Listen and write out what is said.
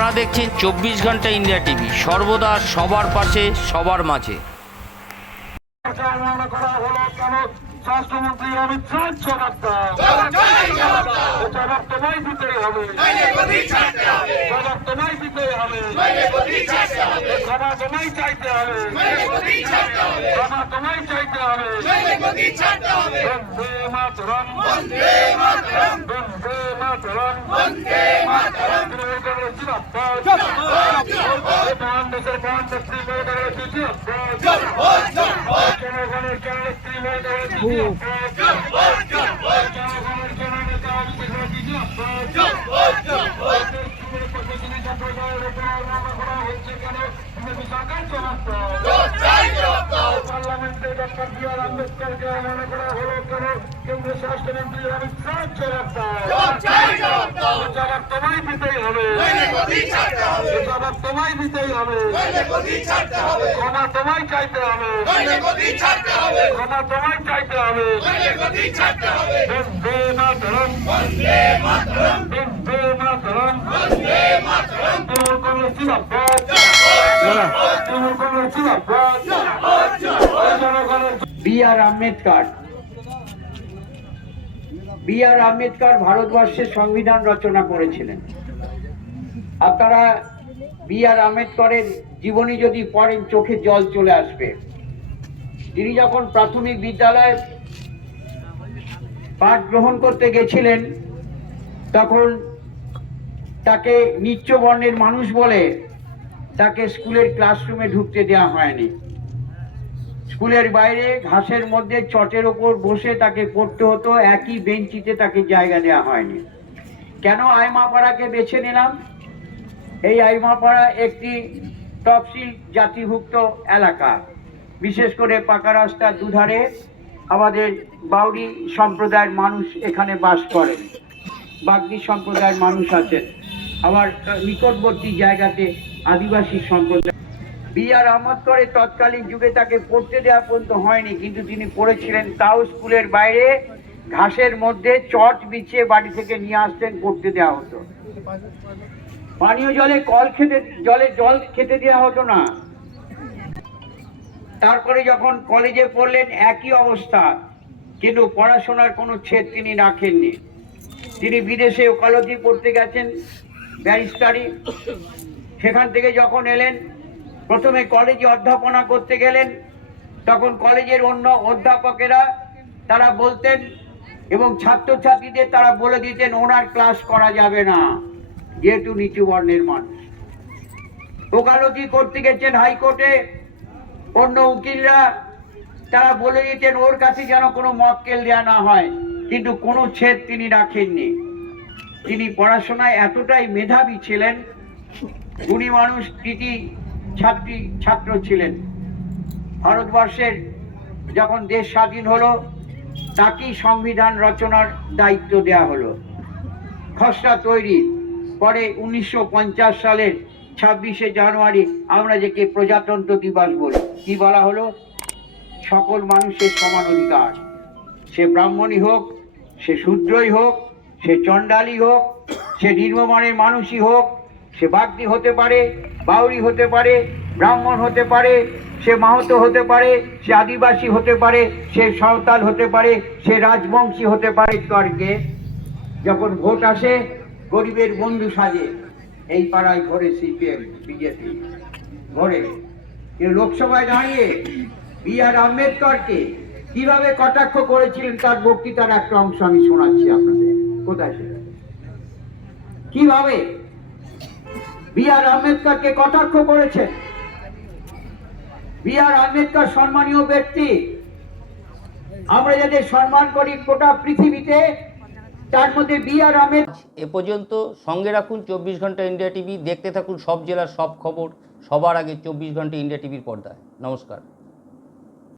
আপনারা দেখছেন চব্বিশ ঘণ্টা ইন্ডিয়া টিভি সর্বদা সবার পাশে সবার মাঝে মনে স্বরাষ্ট্রমন্ত্রী অমিত হবে বন্দে মাতরম। তৃণমূল কংগ্রেস জিন্দাবাদ মহান বি আর আম্বেদকরকে মনে করা হলো কেন কেন্দ্রীয় স্বরাষ্ট্রমন্ত্রী অমিত শাহ জবাব তোমায় দিতেই হবে জবাব তোমায় দিতেই হবে ক্ষমা তোমায় চাইতে হবে ক্ষমা তোমায় চাইতে হবে Vande Mataram Vande Mataram B R Ambedkar B R Ambedkar ভারতবর্ষের সংবিধান রচনা করেছিলেন। আপনারা বি আর আম্বেদকরের জীবনী যদি পড়েন, চোখে জল চলে আসবে। তিনি যখন প্রাথমিক বিদ্যালয়ে পাঠ গ্রহণ করতে গেছিলেন, তখন তাকে নিচ্চ বর্ণের মানুষ বলে তাকে স্কুলের ক্লাসরুমে ঢুকতে দেওয়া হয়নি। স্কুলের বাইরে ঘাসের মধ্যে চটের ওপর বসে তাকে পড়তে হতো, একই বেঞ্চিতে তাকে জায়গা দেওয়া হয়নি। কেন আইমাপাড়াকে বেছে নিলাম? এই আইমাপাড়া একটি তফসিল জাতিভুক্ত এলাকা। বিশেষ করে পাকা রাস্তার দুধারে আমাদের বাউরি সম্প্রদায়ের মানুষ এখানে বাস করেন বাগদি সম্প্রদায়ের মানুষ আছেন। আবার নিকটবর্তী জায়গাতে আদিবাসী সম্প্রদায়। বি আর আম্বেদকরের তৎকালীন যুগে তাকে পড়তে দেওয়া পর্যন্ত হয়নি, কিন্তু তিনি পড়েছিলেন তাও স্কুলের বাইরে, ঘাসের মধ্যে চট বিছিয়ে বাড়ি থেকে নিয়ে আসতেন, পড়তে দেওয়া হতো। পানীয় জলে কল খেতে, জলে জল খেতে দেওয়া হতো না। তারপরে যখন কলেজে পড়লেন, একই অবস্থা, কিন্তু পড়াশোনার কোনো ছেদ তিনি রাখেননি। তিনি বিদেশে ওকালতি পড়তে গেছেন, ব্যারিস্টারি। সেখান থেকে যখন এলেন, প্রথমে কলেজে অধ্যাপনা করতে গেলেন। তখন কলেজের অন্য অধ্যাপকেরা তারা বলতেন এবং ছাত্রছাত্রীদের তারা বলে দিতেন, ওনার ক্লাস করা যাবে না। যেহেতু নিচু বর্ণের মানুষ। ওকালতি করতে গেছেন হাইকোর্টে। অন্য উকিলরা তারা বলে দিতেন, ওর কাছে যেন কোনো মক্কেল দেওয়া না হয়। কিন্তু কোনো ছেদ তিনি রাখেননি। তিনি পড়াশোনায় এতটাই মেধাবী ছিলেন গুণী মানুষ, কৃতি ছাত্রী, ছাত্র ছিলেন। ভারতবর্ষের যখন দেশ স্বাধীন হলো, তাকেই সংবিধান রচনার দায়িত্ব দেয়া হলো। খসড়া তৈরি পরে উনিশশো পঞ্চাশ সালের ছাব্বিশে জানুয়ারি আমরা যেকে প্রজাতন্ত্র দিবস বলি, কি বলা হলো? সকল মানুষের সমান অধিকার। সে ব্রাহ্মণই হোক, সে শূদ্রই হোক, সে চণ্ডালি হোক, সে নির্মমানের মানুষই হোক সে বাগদি হতে পারে বাউরি হতে পারে, ব্রাহ্মণ হতে পারে, সে মাহত হতে পারে, সে আদিবাসী হতে পারে, সে সাঁওতাল হতে পারে, সে রাজবংশী হতে পারে করকে যখন ভোট আসে, গরিবের বন্ধু সাজে। এই পাড়ায় ঘরে সিপিএম বিজেপি। ঘরে কিন্তু লোকসভায় দাঁড়িয়ে, বি আর আম্বেদকরকে কীভাবে কটাক্ষ করেছিলেন, তার বক্তৃতার একটা অংশ আমি শোনাচ্ছি আপনাদের। কোথায় সেটা? কীভাবে বি আর আম্বেদকারকে কটাক্ষ করেছেন বি আর আম্বেদকর সম্মানীয় ব্যক্তি। আমরা যাদের সম্মান করি গোটা পৃথিবীতে, তার মধ্যে বি আর আম্বেদকর এ পর্যন্ত সঙ্গে রাখুন চব্বিশ ঘণ্টা ইন্ডিয়া টিভি, দেখতে থাকুন সব জেলার সব খবর, সবার আগে চব্বিশ ঘণ্টা ইন্ডিয়া টিভির পর্দায়। নমস্কার।